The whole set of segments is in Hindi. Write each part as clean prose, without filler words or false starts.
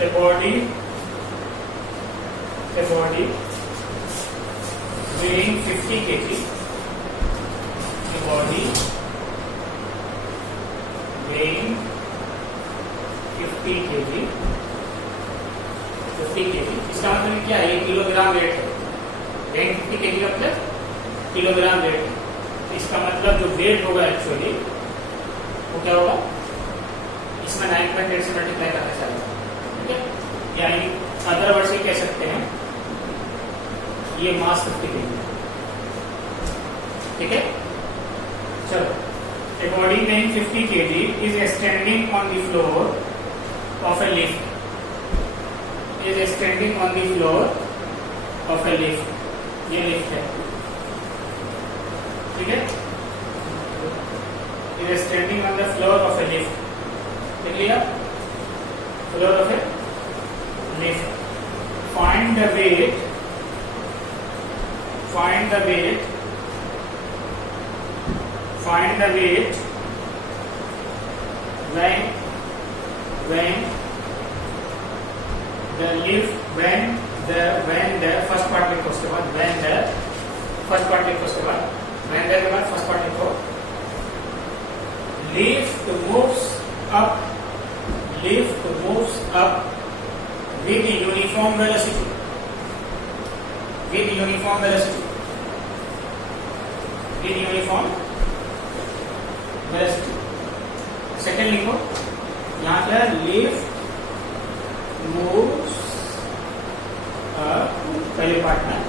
A body weighing 50 kg, a body weighing 50 kg, इसका मतलब क्या है? ये किलोग्राम वेट है। weighing 50 kg का मतलब किलोग्राम वेट है। इसका मतलब जो वेट होगा एक्चुअली वो क्या होगा? इसमें 9.8 से मल्टीप्लाई करना चाहिए, ठीक है? यानी अदर वर्ड से कह सकते हैं ये मास 50 kg, ठीक है? चलो, a body weighing 50 kg is standing on the floor of a lift. Is standing on the floor of a lift. ये लिफ्ट है, ठीक है? Is standing on the floor of a lift. देख लिया? Floor of a lift. Find the weight when the lift first part लिखो, उसके बाद when the फर्स्ट पार्ट लिखो, उसके बाद when the के बाद फर्स्ट पार्ट लिखो। lift moves up with uniform velocity, second लिखो, यहाँ क्या लिफ्ट मूव्स पहले पार्ट में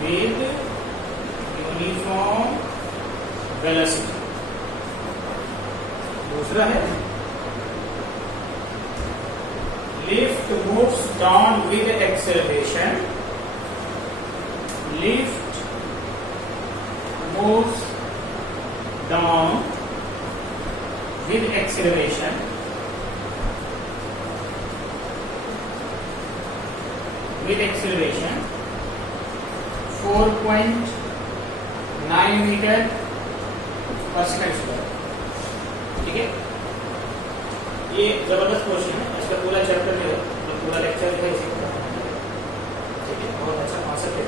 विद यूनिफॉर्म वेलोसिटी। दूसरा है lift moves down with acceleration, lift moves down with acceleration, with acceleration 4.9 metre पर सेकंड स्क्वायर, ठीक है? ये जबरदस्त क्वेश्चन है, इसका पूरा चैप्टर जो है, पूरा लेक्चर जो है इसी को पढ़ना है, ठीक है? बहुत अच्छा कॉन्सेप्ट है,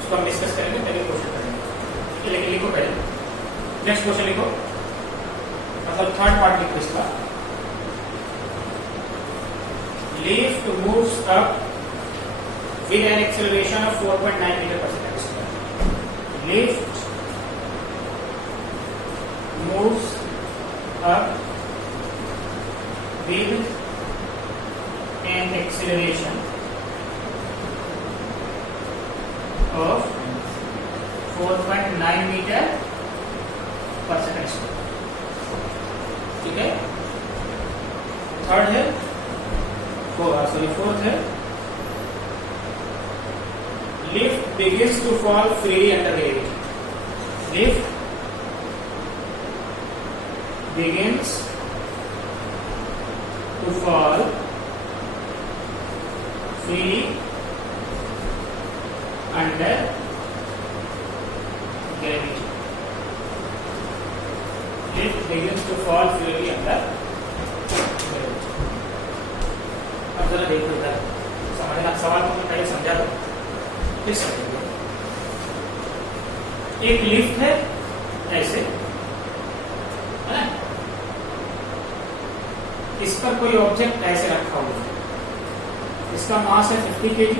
उसको हम डिस्कस करेंगे, पहले क्वेश्चन करेंगे, ठीक है? लेकिन लिखो पहले, नेक्स्ट क्वेश्चन लिखो, मतलब थर्ड पार्ट लिखो इसका। Lift moves up with an acceleration of 4.9 metre पर second square. Lift moves up with an acceleration of 4.9 metre पर सेकंड स्क्वायर, ठीक है? थर्ड है, फोर्थ है lift begins to fall freely under weight. Lift begins to fall freely under gravity. Lift begins to fall freely under gravity. अब जरा देखो इधर, समझना सवाल को मैं पहले समझा दो, फिर समझेंगे। एक लिफ्ट है ऐसे, है ना? इस पर कोई ऑब्जेक्ट ऐसे रखा हुआ है, इसका मास है 50 kg।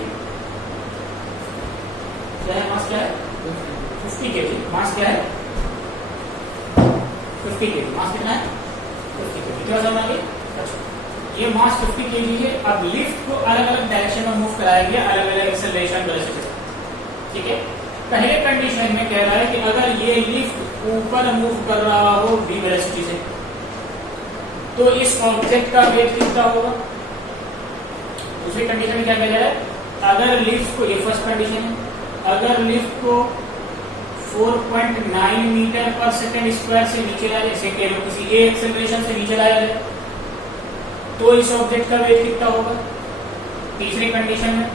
क्या है मास? क्या है? 50 kg। मास क्या है? 50 kg। मास कितना है? 50 kg। क्या समझ गए? अच्छा, ये मास 50 kg है। अब लिफ्ट को अलग अलग डायरेक्शन में मूव कराएंगे, अलग अलग एक्सेलरेशन वेलोसिटी से, ठीक है? पहले कंडीशन में कह रहा है कि अगर ये लिफ्ट ऊपर मूव कर रहा हो v वेलोसिटी से, तो इस ऑब्जेक्ट का वेट कितना होगा? दूसरी कंडीशन में क्या कह रहा है? अगर लिफ्ट को, ये फर्स्ट कंडीशन है, अगर लिफ्ट को 4.9 मीटर पर सेकंड स्क्वायर से नीचे लाया जाए, किसी ए एक्सेलरेशन से नीचे लाया जाए, तो इस ऑब्जेक्ट का वेट कितना होगा? तीसरी कंडीशन में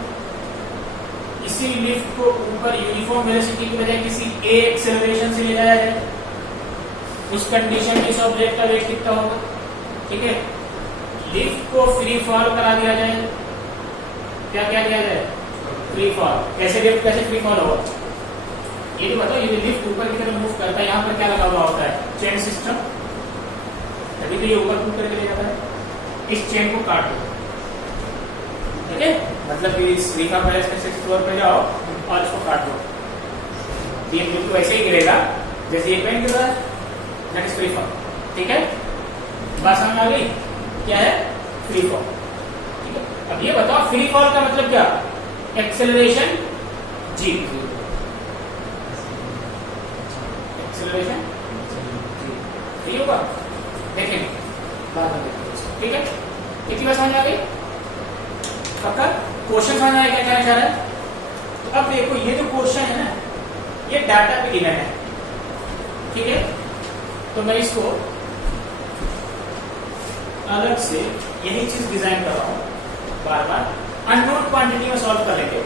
इसी लिफ्ट को ऊपर यूनिफॉर्म वेलोसिटी की बजाय किसी ए एक्सेलरेशन से ले जाया जाए, उस कंडीशन में इस ऑब्जेक्ट का वेट कितना होगा? ठीक है? लिफ्ट को फ्री फॉल करा दिया जाए। क्या क्या किया जाए? Free fall. कैसे लिफ्ट कैसे फ्री फॉल होगा ये तो बताओ। ये लिफ्ट ऊपर की तरफ मूव करता है, यहाँ पर क्या लगा हुआ होता है? Chain system. तभी तो ये ऊपर मूव करके ले जाता है। इस चेन को काट दो, ठीक है? मतलब कि इस रीफा पैलेस के 6th फ्लोर पे जाओ और इसको काट दो। ये बिल्कुल वैसे ही गिरेगा जैसे ये पेन गिर रहा है, दैट इज फ्री फॉल। ठीक है, बात समझ आ गई? क्या है? Free fall. ठीक है, अब ये बताओ फ्री फॉल का मतलब क्या? एक्सेलरेशन जी, एक्सेलरेशन जी होगा। देखेंगे बाद में, ठीक है? इतनी बात समझ आ गई? पक्का? क्वेश्चन समझ आया क्या कहना चाह रहा है? तो अब देखो ये जो क्वेश्चन है ना, ये डाटा पे गिवन है, ठीक है? तो मैं इसको अलग से यही चीज डिजाइन कर रहा हूं बार बार, अननोन क्वांटिटी में सॉल्व कर लेंगे,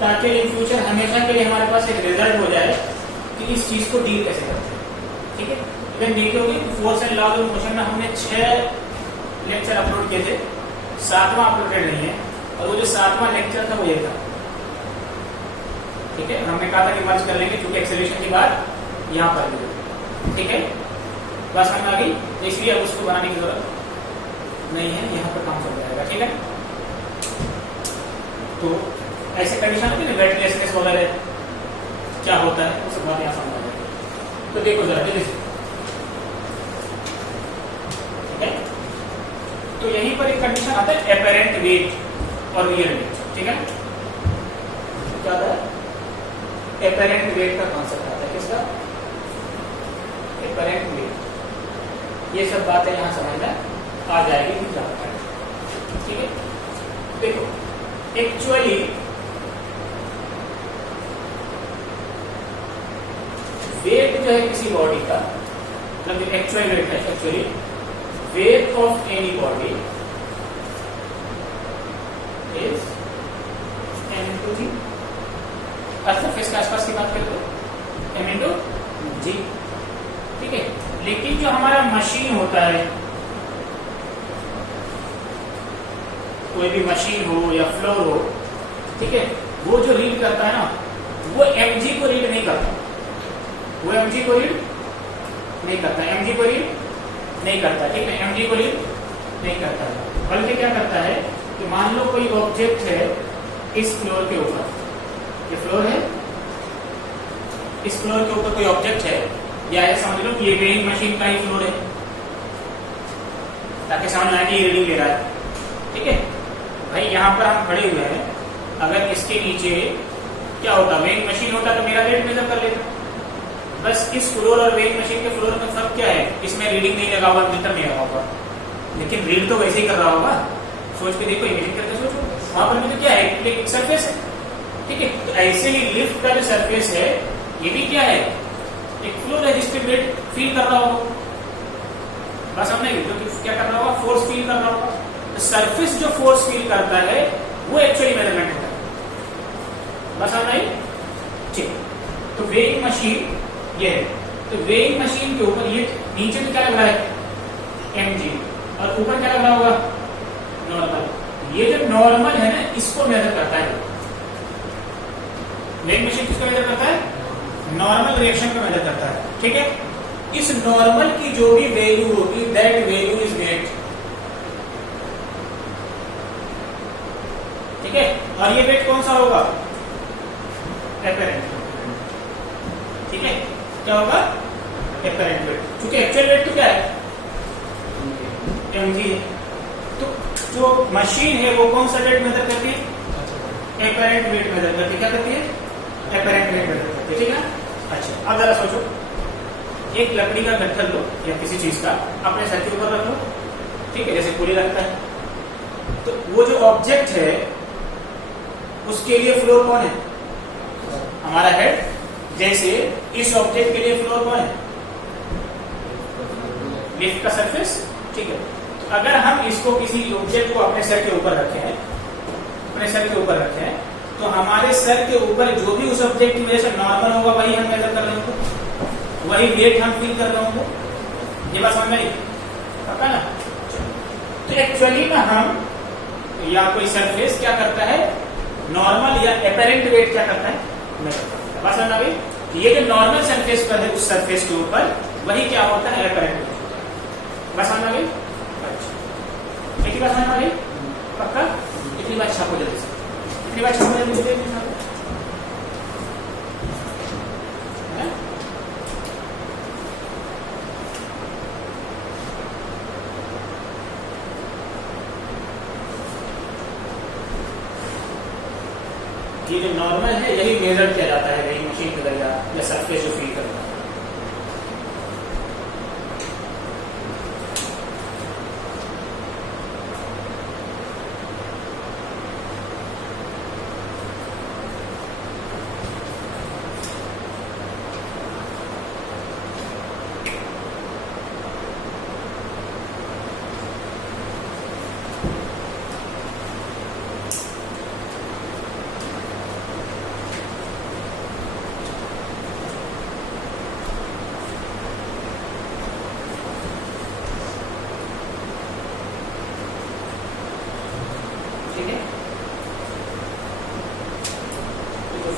ताकि इन फ्यूचर हमेशा के लिए हमारे पास एक रिजल्ट हो जाए कि इस चीज को डील कैसे करते हैं। ठीक है, इवन देखोगे force and laws of motion में हमने 6 लेक्चर अपलोड किए थे, 7वां अपलोडेड नहीं है, और वो जो 7वां लेक्चर था वो ये था। ठीक है, हमने कहा था कि मर्ज कर लेंगे क्योंकि एक्सेलरेशन की बात यहाँ पर भी। ठीक है, बस समझ आ गई? इसलिए अब उसको बनाने की जरूरत नहीं है, यहाँ पर काम चल जाएगा। ठीक है, तो ऐसे कंडीशन होती है ना, वेटलेसनेस वगैरह क्या होता है वो सब बात यहाँ समझ आ जाएगी। तो देखो जरा जल्दी से, ठीक है? तो यहीं पर एक कंडीशन आता है एपेरेंट वेट और रियल वेट। ठीक है, क्या आता है? एपेरेंट वेट का कॉन्सेप्ट आता है। किसका? Apparent weight. ये सब बातें यहां समझ में आ जाएगी कि क्या होता है। ठीक है, देखो एक्चुअली वेट जो है किसी बॉडी का, मतलब जो एक्चुअल वेट है, actually weight of any body is m into g। Surface के आसपास की बात करें तो m into g। ठीक है, लेकिन जो हमारा मशीन होता है, कोई भी मशीन हो या फ्लोर हो, ठीक है, वो जो रीड करता है ना, वो mg को रीड नहीं करता, वो mg को रीड नहीं करता, mg को रीड नहीं करता। ठीक है, mg को रीड नहीं करता, बल्कि क्या करता है कि मान लो कोई ऑब्जेक्ट है इस फ्लोर के ऊपर, ये फ्लोर है, इस फ्लोर के ऊपर कोई ऑब्जेक्ट है, या ऐसा समझ लो कि ये वेइंग मशीन का ही फ्लोर है, ताकि समझ आए कि ये रीडिंग ले रहा है। ठीक है भाई, यहाँ पर हम खड़े हुए हैं, अगर इसके नीचे क्या होता, वेइंग मशीन होता तो मेरा वेट मेजर कर लेता। बस इस फ्लोर और वेइंग मशीन के फ्लोर में फर्क क्या है? इसमें रीडिंग नहीं लगा हुआ, मीटर नहीं लगा हुआ, लेकिन रीड तो वैसे ही कर रहा होगा। सोच के देखो, इमेजिन करके सोचो, वहां पर भी तो क्या है? एक सरफेस है। ठीक है, तो ऐसे ही लिफ्ट का जो सरफेस है, ये भी क्या है? एक फ्लोर है जिसपे वेट फील कर रहा होगा। बस हमने जो क्या कर रहा होगा? फोर्स फील कर रहा होगा। तो सरफेस जो फोर्स फील करता है वो एक्चुअली मेजरमेंट होता है। बस हम नहीं ठीक। तो वेइंग मशीन ये है, तो वेइंग मशीन के ऊपर ये नीचे में क्या लग रहा है? mg, और ऊपर क्या लग रहा होगा? नॉर्मल। ये जो नॉर्मल है ना, इसको मेजर करता है वेइंग मशीन। किसको मेजर करता है? नॉर्मल रिएक्शन को मेजर करता है। ठीक है, इस नॉर्मल की जो भी वैल्यू होगी, दैट वैल्यू इज वेट। ठीक है, और ये वेट कौन सा होगा? एपेरेंट। ठीक है, क्या होगा? Apparent weight. क्योंकि एक्चुअल वेट तो क्या है? mg है। तो जो मशीन है वो कौन सा वेट मेजर करती है? एपेरेंट वेट मेजर करती है। क्या करती है? एपेरेंट वेट मेजर करती है। ठीक है, अच्छा अब जरा सोचो, एक लकड़ी का गट्ठर लो या किसी चीज का, अपने सर के ऊपर रख लो। ठीक है, जैसे पुली रखता है, तो वो जो ऑब्जेक्ट है उसके लिए फ्लोर कौन है? हमारा हेड। जैसे इस ऑब्जेक्ट के लिए फ्लोर कौन है? लिफ्ट का सरफेस। ठीक है, तो अगर हम इसको किसी ऑब्जेक्ट को अपने सर के ऊपर रखे हैं, अपने सर के ऊपर रखे हैं, तो हमारे सर के ऊपर जो भी उस ऑब्जेक्ट की वजह से नॉर्मल होगा वही हम मेजर कर रहे होंगे, वही वेट हम फील कर रहे होंगे। ये बात समझ में आई? पता ना? तो एक्चुअली में हम या कोई सरफेस क्या करता है, नॉर्मल या एपेरेंट वेट क्या करता है, मेजर करता है। बस समझ आ गई? ये जो नॉर्मल सरफेस पर है उस सरफेस के ऊपर वही क्या होता है, एपेरेंट वेट होता है। बस समझ आ गई? अच्छा, एक बात समझ आ गई? पक्का? इतनी बात छापो जल्दी से, इतनी बात छापो जल्दी से। ये जो नॉर्मल है यही मेजर किया जाता है कहीं मशीन के जरिए या सरफेस जो फील करता है।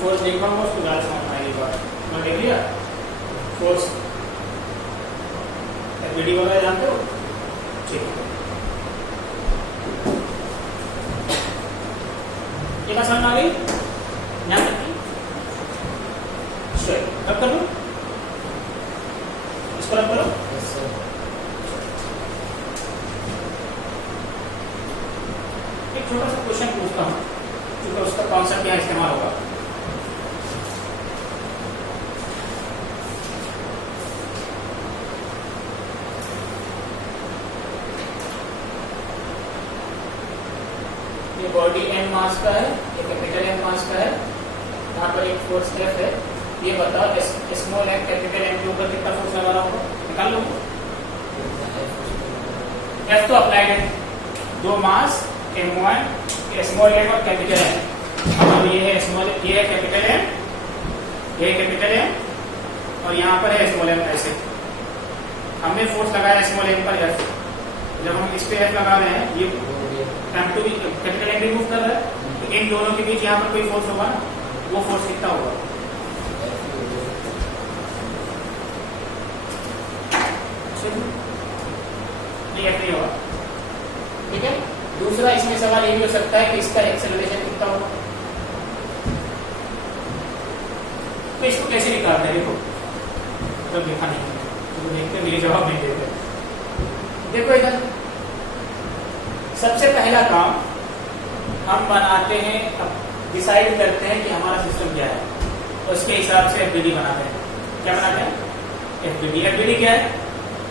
फोर्स देखा होगा उसको ज्यादा समझ आएगी बात। मैं देख लिया फोर्स एफबीडी वगैरह जानते हो? ठीक है, ये बात समझ आ गई? ध्यान रखिए। कब कर लो इसको, रब करो। एक छोटा सा क्वेश्चन पूछता हूँ क्योंकि उसका कॉन्सेप्ट यहाँ इस्तेमाल होगा। ये बॉडी एम मास का है, ये कैपिटल एम मास का है, यहाँ पर एक फोर्स एफ है। ये बताओ स्मॉल एम कैपिटल एम के ऊपर कितना फोर्स लगा रहा होगा, निकाल लो। एफ तो अप्लाइड है, दो मास m1 स्मॉल एम और कैपिटल एम। अब ये है स्मॉल, ये है कैपिटल एम, ये कैपिटल एम और यहाँ पर है स्मॉल एम। ऐसे हमने फोर्स लगाया स्मॉल एम पर एफ, जब हम इस पे एफ लगा रहे हैं ये M2 भी कैपिटल एम भी मूव कर रहा है, तो इन दोनों के बीच यहाँ पर कोई फोर्स होगा ना, वो फोर्स कितना होगा? नहीं, एफ नहीं होगा। ठीक है, दूसरा इसमें सवाल ये भी हो सकता है कि इसका एक्सेलरेशन कितना होगा, तो इसको कैसे निकालते हैं? देखो तो देखा नहीं, तो देखते मेरे जवाब नहीं देते। देखो इधर सबसे पहला काम हम बनाते हैं, अब डिसाइड करते हैं कि हमारा सिस्टम क्या है, उसके हिसाब से एफबीडी बनाते हैं। क्या बनाते हैं? एफबीडी। एफबीडी क्या है?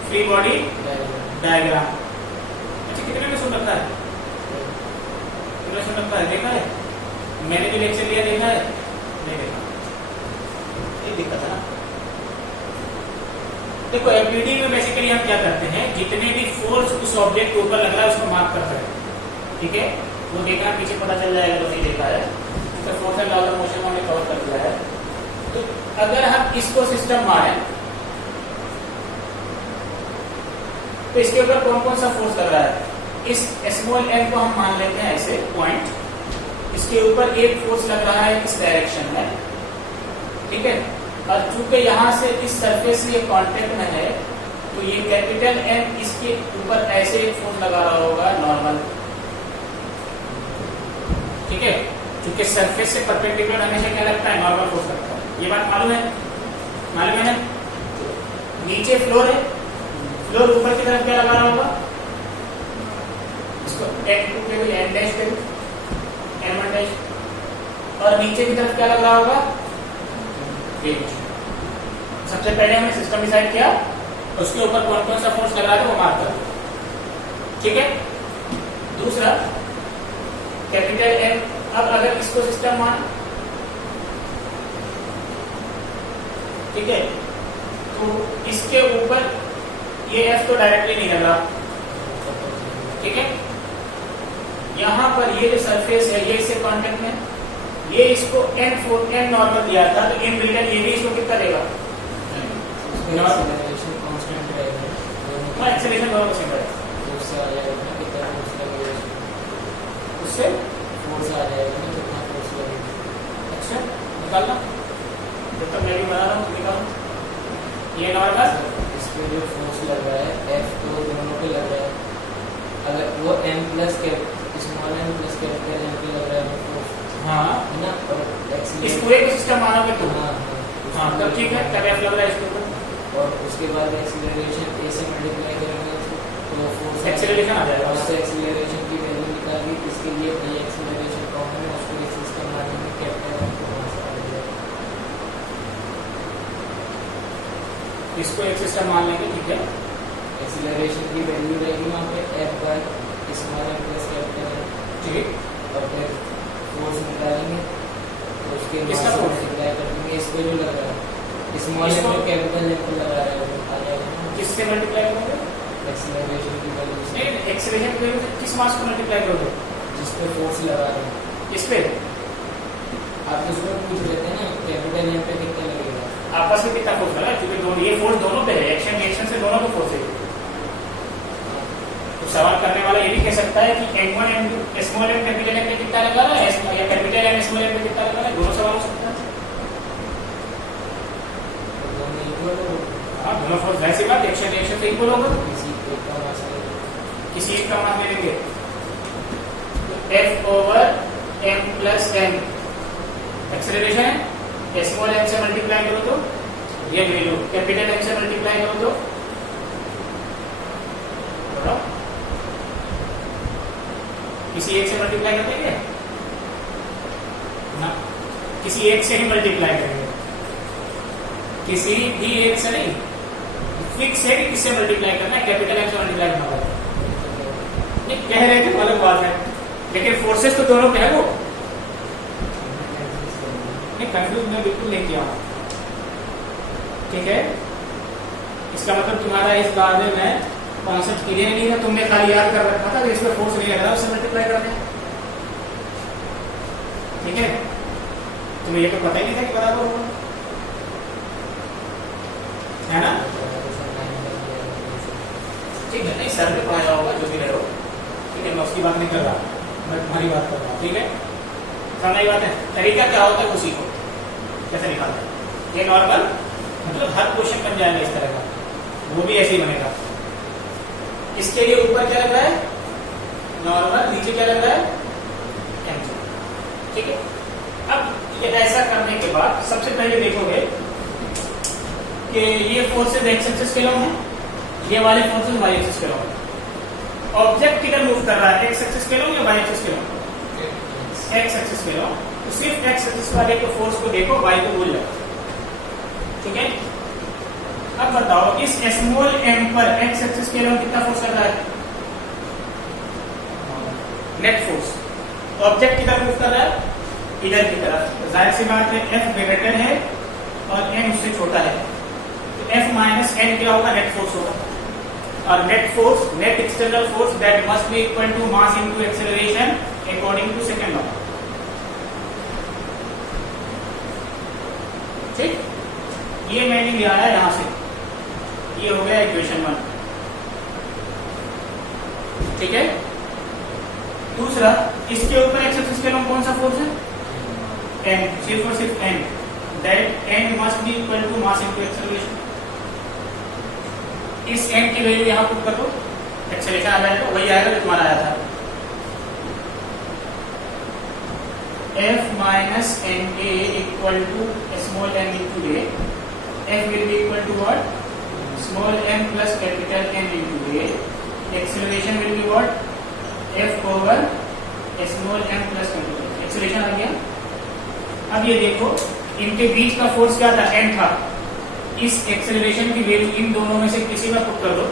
Free body diagram. अच्छा, कितने में सुन रखा है? कितने सुन रखा है? देखा है? मैंने भी लेक्चर लिया, देखा है? नहीं देखा, ये दिक्कत है ना। देखो एफबीडी में बेसिकली हम क्या करते हैं, जितने भी फोर्स उस ऑब्जेक्ट के ऊपर लग रहा है उसको मार्क करते हैं। ठीक है, वो देखना पीछे पता चल जाएगा तो नहीं देखा है, तो force and law of motion हमने कवर कर दिया है। तो अगर हम इसको सिस्टम मारें तो इसके ऊपर कौन कौन सा फोर्स लग रहा है? इस स्मॉल एम को हम मान लेते हैं ऐसे पॉइंट, इसके ऊपर एक फोर्स लग रहा है इस डायरेक्शन में। ठीक है, और चूंकि यहाँ से इस सरफेस से ये कांटेक्ट में है तो ये कैपिटल एम इसके ऊपर ऐसे एक फोर्स लगा रहा होगा नॉर्मल। ठीक है, क्योंकि सरफेस से परपेंडिकुलर हमेशा क्या लगता है? नॉर्मल फोर्स लगता है। ये बात मालूम है? मालूम है ना? नीचे फ्लोर है, फ्लोर ऊपर की तरफ क्या लगा रहा होगा? इसको n2 पे भी n डैश पे भी n1 डैश, और नीचे की तरफ क्या लग रहा होगा? सबसे पहले हमने सिस्टम डिसाइड किया, उसके ऊपर कौन कौन सा फोर्स लग रहा है वो मार्क कर। ठीक है, दूसरा कैपिटल एम। अब अगर इसको सिस्टम मान, ठीक है, तो इसके ऊपर ये एफ तो डायरेक्टली नहीं लग रहा। ठीक है, यहां पर ये जो सरफेस है ये इससे कांटेक्ट में, ये इसको n नॉर्मल दिया था, तो इन रिटर्न ये भी इसको कितना देगा? एक्सेलरेशन दोनों सेम रहेगा। उससे फोर्स आ जाएगा ना, कितना फोर्स लगेगा। अच्छा निकालना, जब तक मैं भी बना रहा हूँ निकालना। ये नॉर्मल इस पे जो फोर्स लग रहा है एफ तो दोनों पे लग रहा है, अगर वो M plus small M plus capital M पे लग रहा है वो फोर्स हाँ है ना, और इस पूरे को सिस्टम मानोगे तो हाँ हाँ तब ठीक है, तब एफ लग रहा है इसके ऊपर, और उसके बाद एक्सीलरेशन ए से मल्टीप्लाई करेंगे तो फोर्स एक्सेलरेशन आ जाएगा। उससे एक्सीलरेशन की वैल्यू निकाली, इसके लिए भाई एक्सीलरेशन कॉमन है, उसको इस सिस्टम मानने में कैपिटल एम को वहाँ से आ जाएगा। इसको एक सिस्टम मान लेंगे, ठीक है। एक्सीलरेशन की वैल्यू रहेगी वहाँ पे F by small M plus capital M, ठीक, और फिर फोर्स निकालेंगे तो उसके किसका बाद force? मल्टीप्लाई करेंगे इस पे जो लग रहा है स्मॉल एम इसको? जो कैपिटल एम को लगा रहा है वो आ जाएगा ना किससे मल्टीप्लाई करोगे? एक्सीलरेशन की वैल्यू से, नहीं एक्सेलरेशन की वजह से किस मास को मल्टीप्लाई करोगे? जिस पे फोर्स लगा रहे हैं। इस पे आप दूसरा पूछ लेते हैं ना कैपिटल एम पे कितना लगेगा। आपस में कितना फोर्स लगा, क्योंकि दोनों ये फोर्स दोनों पे है, एक्शन रिएक्शन से दोनों को फोर्स है। तो सवाल करने वाला ये भी कह सकता है कि m1 m2 small M capital M पे कितना लगा रहा है, या कैपिटल एम स्मॉल एम पे कितना लगा रहा है, दोनों सवाल हो सकता है। तो दोनों इक्वल हो, हाँ दोनों फोर्स वैसी बात, एक्शन रिएक्शन से इक्वल होगा, किसी को कम आ सकता किसी एक का मान ले लेंगे। तो F over m plus m acceleration है, स्मॉल m से मल्टीप्लाई करो तो ये वैल्यू, कैपिटल M से मल्टीप्लाई करो तो बताओ, किसी एक से मल्टीप्लाई कर देंगे ना, किसी एक से ही मल्टीप्लाई करेंगे, किसी भी एक से नहीं, फिक्स है कि किससे मल्टीप्लाई करना है, कैपिटल एम से मल्टीप्लाई करना होगा। नहीं कह रहे थे अलग बात है, लेकिन फोर्सेस तो दोनों पे है वो, नहीं कंफ्यूज मैं बिल्कुल नहीं किया हूं, ठीक है। इसका मतलब तुम्हारा इस बारे में कॉन्सेप्ट क्लियर नहीं है, तुमने खाली याद कर रखा था कि इसमें फोर्स नहीं लग रहा, उससे मल्टीप्लाई कर दें, ठीक है। तुम्हें ये तो पता ही नहीं था कि बराबर होगा, है ना, ठीक है। नहीं सर ने पढ़ाया होगा जो भी रहे हो, ठीक है, मैं उसकी बात नहीं कर रहा, मैं तुम्हारी बात कर रहा हूँ, ठीक है। समझ बात है, तरीका क्या होता है उसी को कैसे निकालते हैं। ये नॉर्मल मतलब हर क्वेश्चन बन जाएगा इस तरह का, वो भी ऐसे ही बनेगा। इसके लिए ऊपर क्या लग रहा है नॉर्मल, नीचे क्या लग रहा है m, ठीक है। अब ये ऐसा करने के बाद सबसे पहले देखोगे कि ये फोर्सेस एक्स एक्सिस के लॉन्ग है, ये वाले फोर्सेस वाई एक्सिस के लॉन्ग है। ऑब्जेक्ट किधर मूव कर रहा है, एक्स एक्सिस के लॉन्ग या वाई एक्सिस के लॉन्ग? एक्स एक्सिस के लॉन्ग। तो सिर्फ एक्स एक्सिस वाले को फोर्स को देखो, वाई को भूल जाओ, ठीक है। अब बताओ इस स्मॉल m पर एक्स एक्सिस के लॉन्ग कितना फोर्स कर रहा है, नेट फोर्स। ऑब्जेक्ट किधर मूव कर रहा है, इधर की तरफ, तो जाहिर सी बात है f ग्रेटर है और n उससे छोटा है, तो f माइनस n क्या होगा, नेट फोर्स होगा। और net force, net external force that must be equal to mass into acceleration according to second law, ठीक। ये मैंने लिया है यहां से, ये हो गया इक्वेशन 1, ठीक है। दूसरा, इसके ऊपर एक्स एक्सिस के लॉन्ग कौन सा फोर्स है, n, सिर्फ और सिर्फ n, that n must be equal to mass into acceleration. इस n की वैल्यू यहां पुट कर दो, एक्सेलरेशन आ जाएगा, वही आएगा जो तुम्हारा आया था, f minus na equal to small m into a, f will be equal to what, small m plus capital N into a, acceleration will be what, f over small m plus capital, acceleration आ गया। अब ये देखो इनके बीच का फोर्स क्या था, m था, इस एक्सेलरेशन की वैल्यू इन दोनों में से किसी में पुट कर दो,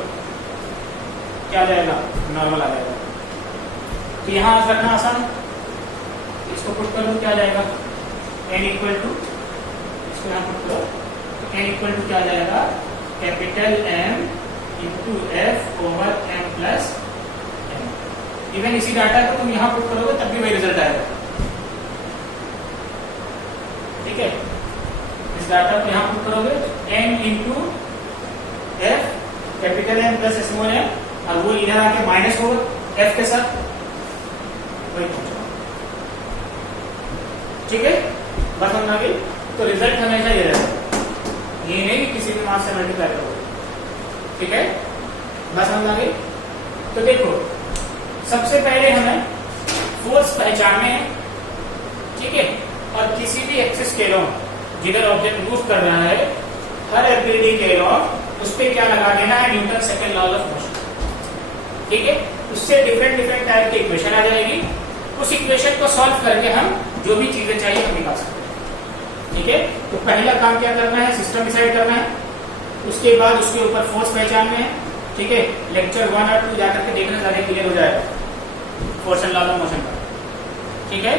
क्या आ जाएगा, नॉर्मल आ जाएगा। तो यहां रखना आसान, इसको पुट कर दो, क्या आ जाएगा, n इक्वल टू, इसको यहां पुट करो, n इक्वल टू क्या आ जाएगा, capital M into F over m plus m। Even इसी डाटा को तुम यहां पुट करोगे तब भी वही रिजल्ट आएगा, ठीक है। इस डाटा को यहां पुट करोगे n into F capital M plus small m, और वो इधर आके माइनस होगा f के साथ, वही ठीक है, बस समझ आ गई। तो रिजल्ट हमेशा ये रहेगा, ये नहीं कि किसी भी मास से मल्टीप्लाई करो, ठीक है, बस समझ आ गई। तो देखो सबसे पहले हमें फोर्स पहचानने हैं, ठीक है, और किसी भी एक्सिस के अलॉन्ग जिधर ऑब्जेक्ट मूव कर रहा है हर एफबीडी के अलॉन्ग उस पर क्या लगा देना है, Newton second law of motion, ठीक है। उससे डिफरेंट डिफरेंट टाइप की इक्वेशन आ जाएगी, उस इक्वेशन को सॉल्व करके हम जो भी चीजें चाहिए हम निकाल सकते हैं, ठीक है। तो पहला काम क्या करना है, सिस्टम डिसाइड करना है, उसके बाद उसके ऊपर फोर्स पहचानने हैं, ठीक है। लेक्चर 1 और 2 जाकर के देखना, ज्यादा क्लियर हो जाएगा force and law of motion का, ठीक है।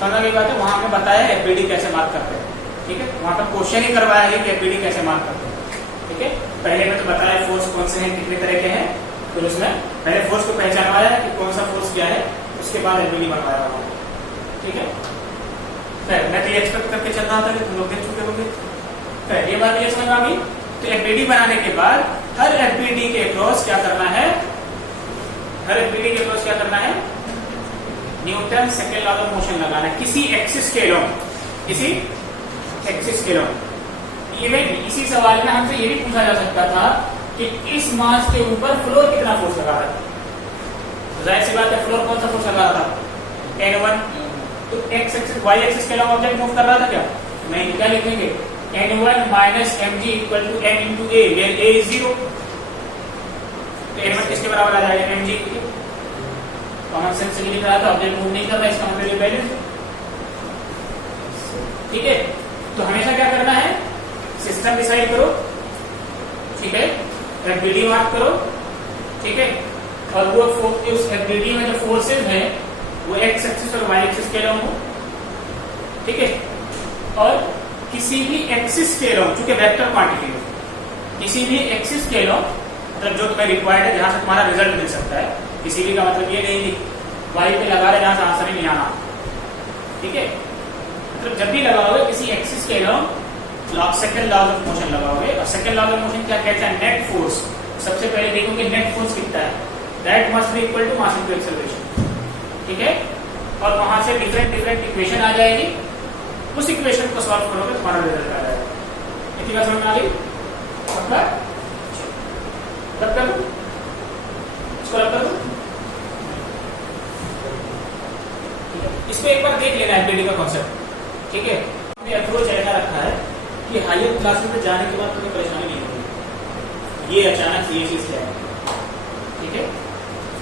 समझ गई बात है, वहां हमें बताया है एफबीडी कैसे मार्क करते हैं, ठीक है, वहां पर क्वेश्चन ही करवाया है कि एफबीडी कैसे मार्क करते हैं, ठीक है। पहले में तो बताया फोर्स कौन से हैं, कितने तरह के हैं, फिर उसमें पहले फोर्स को पहचानवाया कि कौन सा फोर्स क्या है, उसके बाद एफबीडी बनवाया वहां, ठीक है। फिर मैं तो ये एक्सपेक्ट करके चल रहा था कि तुम लोग देख चुके होंगे, फिर ये बात ये समझ आ गई। तो एफबीडी बनाने के बाद हर एफबीडी के अक्रॉस क्या करना है, हर एफबीडी के अक्रॉस क्या करना है, Newton second law of motion लगाना है किसी एक्सिस के अलॉन्ग, किसी एक्सिस के अलॉन्ग। इवन इसी सवाल में हमसे ये भी पूछा जा सकता था कि इस मास के ऊपर फ्लोर कितना फोर्स लगा रहा है, जाहिर सी बात है फ्लोर कौन सा फोर्स लगा रहा था, N1। तो एक्स एक्सिस वाई एक्सिस के अलॉन्ग ऑब्जेक्ट मूव कर रहा था क्या, नहीं, क्या लिखेंगे, N1 minus mg equal to n into a, where a is 0। तो N1 किसके बराबर आ जाएगा, mg, कॉमन सेंस से लिख रहा था, ऑब्जेक्ट मूव नहीं कर रहा है, इसका मतलब ये वैल्यू, ठीक है। तो हमेशा क्या करना है, सिस्टम डिसाइड करो, ठीक है, एफबीडी मार्क करो, ठीक है, और वो उस एफबीडी में जो फोर्सेज हैं वो एक्स एक्सिस और वाई एक्सिस के अलॉन्ग हो, ठीक है। और किसी भी एक्सिस के अलॉन्ग, चूंकि वेक्टर क्वांटिटी हो, किसी भी एक्सिस के अलॉन्ग, मतलब जो तुम्हें रिक्वायर्ड है, जहां से तुम्हारा रिजल्ट मिल सकता है, किसी भी का मतलब ये नहीं कि वाई पे लगा रहे जहां से आंसर ही नहीं आना, ठीक है। मतलब जब भी लगाओगे किसी एक्सिस के along second law of motion लगाओगे, और सेकंड लॉ ऑफ मोशन क्या कहता है, नेट फोर्स। सबसे पहले देखोगे नेट फोर्स कितना है, that must be equal to mass into acceleration, ठीक है। और वहां से डिफरेंट डिफरेंट इक्वेशन आ जाएगी, उस इक्वेशन को सॉल्व करोगे तुम्हारा रिजल्ट आ जाएगा। इतनी बात समझ में आ गई, पक्का रब कर दो, इसको रब कर दो, इसको एक बार देख लेना एफबीडी का कॉन्सेप्ट, ठीक है। हमने अप्रोच ऐसा रखा है कि हायर क्लासेस में जाने के बाद तुम्हें परेशानी नहीं होगी, ये अचानक से ये चीज क्या है, ठीक है।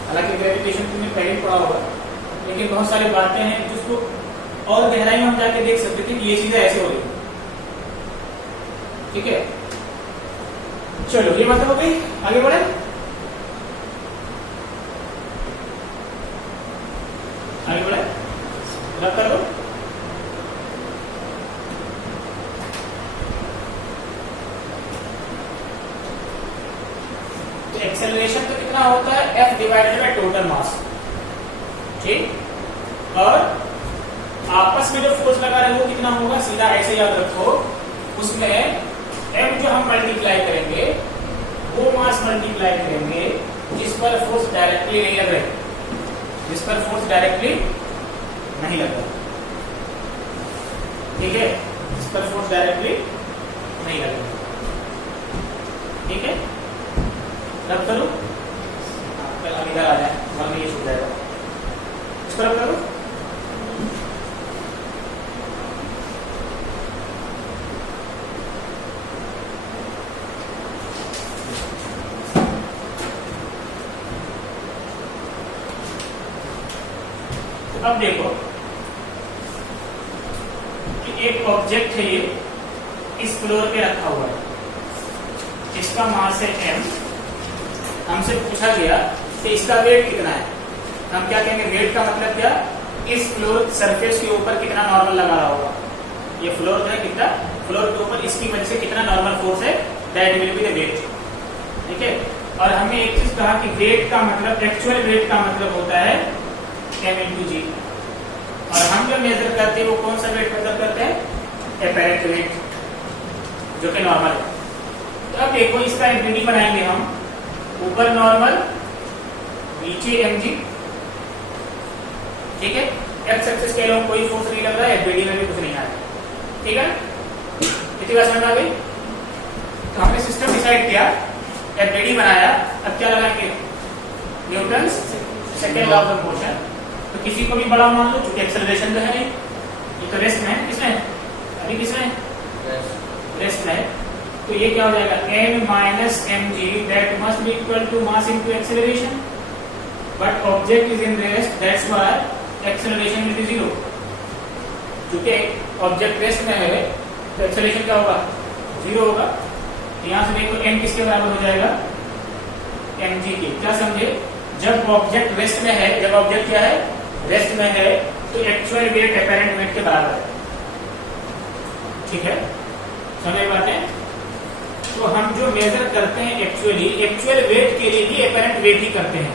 हालांकि ग्रेविटेशन तुमने पहले पढ़ा होगा, लेकिन बहुत सारी बातें हैं जिसको और गहराई में हम जाके देख सकते थे कि ये चीजें ऐसे हो रही, ठीक है। चलो ये बात हो गई, आगे बढ़े, आगे बढ़े, रब कर दो। तो एक्सेलरेशन तो कितना होता है, F divided by total mass, ठीक। और आपस में जो फोर्स लगा रहे वो कितना होगा, सीधा ऐसे याद रखो, उसमें m जो हम मल्टीप्लाई करेंगे वो मास मल्टीप्लाई करेंगे जिस पर फोर्स डायरेक्टली नहीं लग रहे, जिस पर फोर्स डायरेक्टली नहीं लग रहा, ठीक है, जिस पर फोर्स डायरेक्टली नहीं लग रहा, ठीक है। रब करो, कल हम इधर आ जाए, वरना ये छूट जाएगा, इसको रब करो। अब देखो कि एक ऑब्जेक्ट है, ये इस फ्लोर पे रखा हुआ है, इसका मास है m, हमसे पूछा गया कि इसका वेट कितना है, हम क्या कहेंगे, वेट का मतलब क्या, इस फ्लोर सरफेस के ऊपर कितना नॉर्मल लगा रहा होगा, ये फ्लोर जो है कितना, फ्लोर के ऊपर इसकी वजह से कितना नॉर्मल फोर्स है, that will be the weight, ठीक है। और हमने एक चीज कहा कि वेट का मतलब, एक्चुअल वेट का मतलब होता है m इंटू जी, और हम जो मेजर करते हैं वो कौन सा वेट मेजर करते हैं, एपरेंट वेट, जो कि नॉर्मल है। तो अब देखो इसका एफबीडी बनाएंगे हम, ऊपर नॉर्मल, नीचे mg, ठीक है। एक्स एक्सिस के अलोंग कोई फोर्स नहीं लग रहा है, एफबीडी में भी कुछ नहीं आ रहा है। ठीक है, इतनी बात समझ आ गई। तो हमने सिस्टम डिसाइड किया, एफबीडी बनाया, अब क्या लगाएंगे? Newton's second law of motion. तो किसी को भी बड़ा मान लो, क्योंकि एक्सेलरेशन तो है नहीं, ये तो रेस्ट में है। किसमें? अभी किसमें? रेस्ट में है। तो ये क्या हो जाएगा? m minus mg that must be equal to mass into acceleration, but object is in rest, that's why acceleration will be 0। क्योंकि ऑब्जेक्ट रेस्ट में है तो एक्सेलरेशन क्या होगा? 0 होगा। यहाँ से देखो m किसके बराबर हो जाएगा? mg के। क्या समझे? जब ऑब्जेक्ट रेस्ट में है, जब ऑब्जेक्ट क्या है? रेस्ट में है, तो एक्चुअल वेट एपेरेंट वेट के बराबर है। ठीक है, समझ बात है? तो हम जो मेजर करते हैं एक्चुअल वेट के लिए भी एपेरेंट वेट ही करते हैं,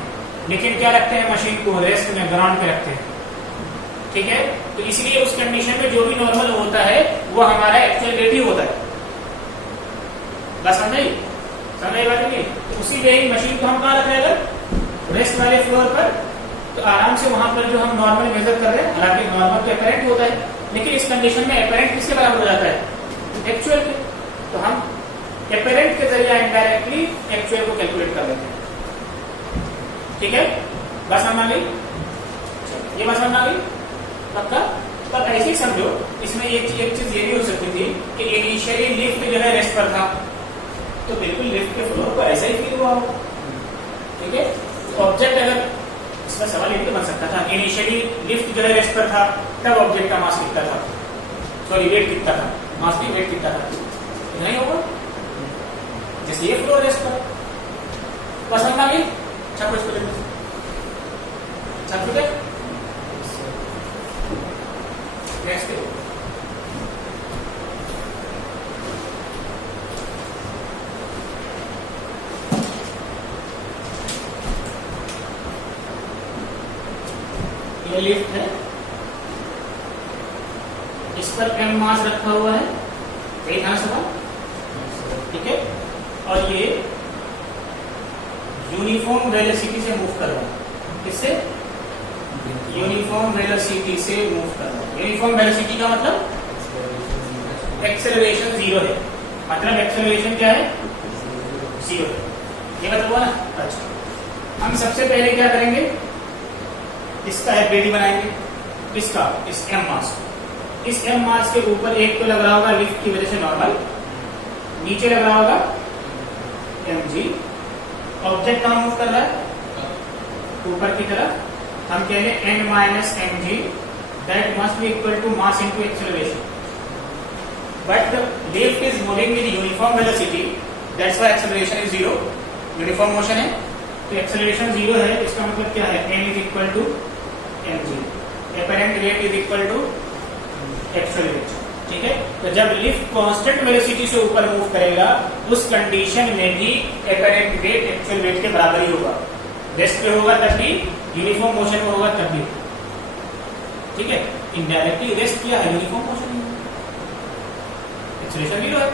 लेकिन क्या रखते हैं? मशीन को रेस्ट में, ग्राउंड पे रखते हैं। ठीक है, तो इसलिए उस कंडीशन में जो भी नॉर्मल होता है वो हमारा एक्चुअल वेट ही होता है। बस समझ बात नहीं? तो उसी वे ही मशीन को हम कहाँ रख रहे हैं? रेस्ट वाले फ्लोर पर। तो आराम से वहां पर जो हम नॉर्मल मेजर कर रहे हैं, हालांकि नॉर्मल तो एपेरेंट होता है, लेकिन इस कंडीशन में एपेरेंट किसके बराबर हो जाता है? एक्चुअल के। तो हम एपेरेंट के जरिए इनडायरेक्टली एक्चुअल को कैलकुलेट कर लेते हैं। ठीक है, बस समझ आ गई? ये बस समझ आ गई पक्का? तब ऐसे ही समझो, इसमें एक चीज ये भी हो सकती थी कि इनिशियली लिफ्ट जो है रेस्ट पर था, तो बिल्कुल लिफ्ट के फ्लोर को ऐसा ही फील हुआ हो। ठीक है, ऑब्जेक्ट अगर, इसका सवाल ये भी बन सकता था, इनिशियली लिफ्ट जो है रेस्ट पर था, तब ऑब्जेक्ट का मास कितना था? सॉरी, वेट कितना था? मास नहीं, वेट कितना था? इतना ही होगा, जैसे ये फ्लोर रेस्ट पर। पसंद आ गई? छापो इसको, छाप दे। नेक्स्ट ये लिफ्ट है, इस पर m मास रखा हुआ है, यही था सवाल। ठीक है, और ये यूनिफॉर्म वेलोसिटी से मूव कर रहा है। किससे? यूनिफॉर्म वेलोसिटी से मूव कर रहा है। यूनिफॉर्म वेलोसिटी का मतलब एक्सेलरेशन 0 है, मतलब एक्सेलरेशन क्या है? 0 है। ये मतलब हुआ ना? अच्छा, हम सबसे पहले क्या करेंगे? इसका एफबीडी बनाएंगे। इसका, इस m मास, इस m मास के ऊपर एक तो लग रहा होगा लिफ्ट की वजह से नॉर्मल, नीचे लग रहा होगा mg। ऑब्जेक्ट कहां मूव कर रहा है? ऊपर की तरफ। हम कह रहे हैं n minus mg that must be equal to mass into acceleration, but the lift is moving with uniform velocity, that's why acceleration is 0। Uniform motion है तो एक्सेलरेशन 0 है, इसका मतलब क्या है? m is equal to mg, apparent weight is equal to actual weight. ठीक है, तो जब लिफ्ट कांस्टेंट वेलोसिटी से ऊपर मूव करेगा, उस कंडीशन में भी एपेरेंट वेट एक्चुअल वेट के बराबर ही होगा। रेस्ट पे होगा तब भी, यूनिफॉर्म मोशन में होगा तब भी। ठीक है, इनडायरेक्टली रेस्ट किया है, यूनिफॉर्म मोशन, एक्सेलरेशन 0 है,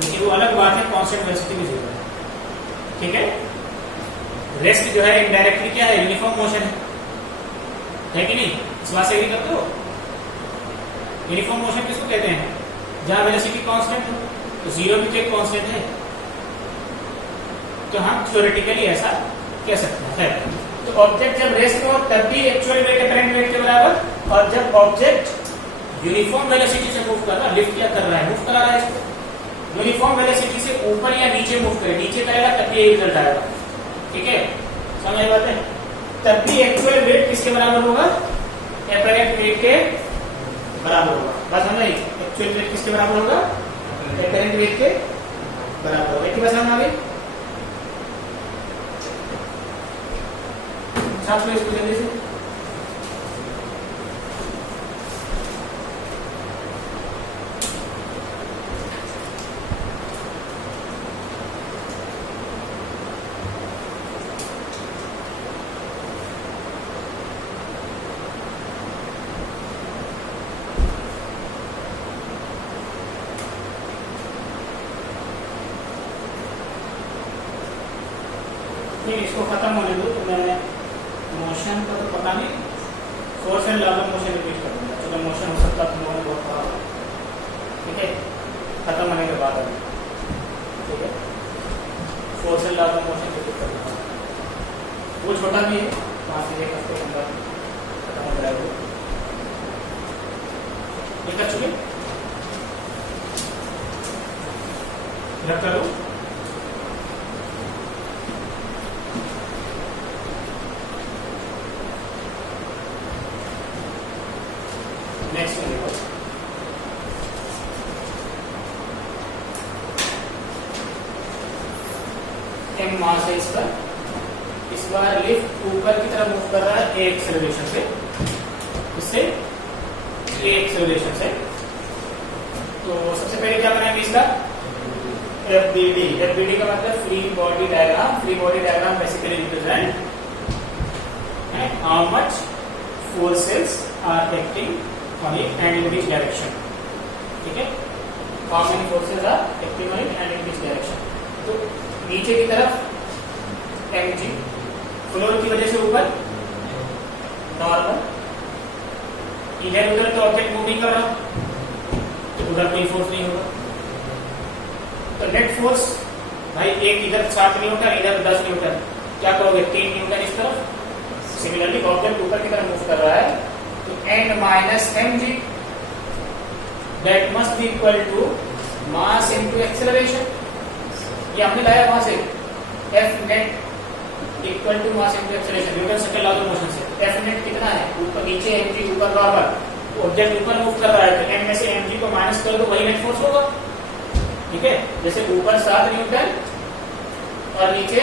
लेकिन वो अलग बात है, कांस्टेंट वेलोसिटी भी 0 है। ठीक है, रेस्ट जो है इनडायरेक्टली क्या है? यूनिफॉर्म मोशन है कि नहीं? इस बात से एग्री करते हो? यूनिफॉर्म मोशन किसको कहते हैं? जहां वेलोसिटी कांस्टेंट हो, तो 0 भी तो एक कांस्टेंट है, तो हम थ्योरेटिकली ऐसा कह सकते हैं। तो ऑब्जेक्ट जब रेस्ट में हो तब भी एक्चुअल वेट एपेरेंट वेट के बराबर, और जब ऑब्जेक्ट यूनिफॉर्म वेलोसिटी से मूव कर रहा है, लिफ्ट क्या कर रहा है? मूव करा रहा है इसको, यूनिफॉर्म वेलोसिटी से ऊपर या नीचे मूव करे, नीचे करेगा तब भी यही रिजल्ट आएगा। ठीक है, समझ बात है? तब भी एक्चुअल वेट किसके बराबर होगा? एपेरेंट वेट के बराबर होगा। बात समझ आई? एक्चुअल वेट किसके बराबर होगा? एपेरेंट वेट के बराबर होगा। इतनी बात समझ आ गई? साथ में इसको जल्दी से इसको खत्म होने दो। तो मैं मोशन का तो पता नहीं, force and law of motion repeat कर दूंगा, चलो मोशन हो सकता तुम लोगों ने बहुत पढ़ा होगा, ठीक है, खत्म होने के बाद अभी, ठीक है, force and law of motion repeat कर दूंगा, वो छोटा भी है, 5 से 1 हफ्ते के अंदर खत्म हो जाएगा। ये कर चुके, रख करो। नेक्स्ट में देखो, एम मास है इसका, इस बार लिफ्ट ऊपर की तरफ मूव कर रहा है ए एक्सेलरेशन से, इससे ए एक्सेलरेशन से। तो सबसे पहले क्या बनाएंगे इसका FBD। FBD का मतलब free body diagram. Free body diagram basically represent how much forces are acting on it and in which direction, ठीक है, how many forces are acting on it and in which direction। तो नीचे की तरफ mg, फ्लोर की वजह से ऊपर नॉर्मल, इधर उधर तो ऑब्जेक्ट मूव नहीं कर रहा तो उधर कोई फोर्स नहीं होगा, तो नेट फोर्स भाई एक इधर 7 न्यूटन, इधर 10 न्यूटन, क्या करोगे 3 न्यूटन इस तरफ। सिमिलरली ऑब्जेक्ट ऊपर की तरफ मूव कर रहा है तो n minus mg that must be equal to mass into acceleration। ये हमने लाया वहां से F net equal to mass into acceleration, Newton second law of motion से। F net कितना है, ऊपर नीचे mg, ऊपर नॉर्मल, ऑब्जेक्ट ऊपर मूव कर रहा है तो n में से mg को माइनस कर दो, वही नेट फोर्स होगा, ठीक है। जैसे ऊपर 7 न्यूटन और नीचे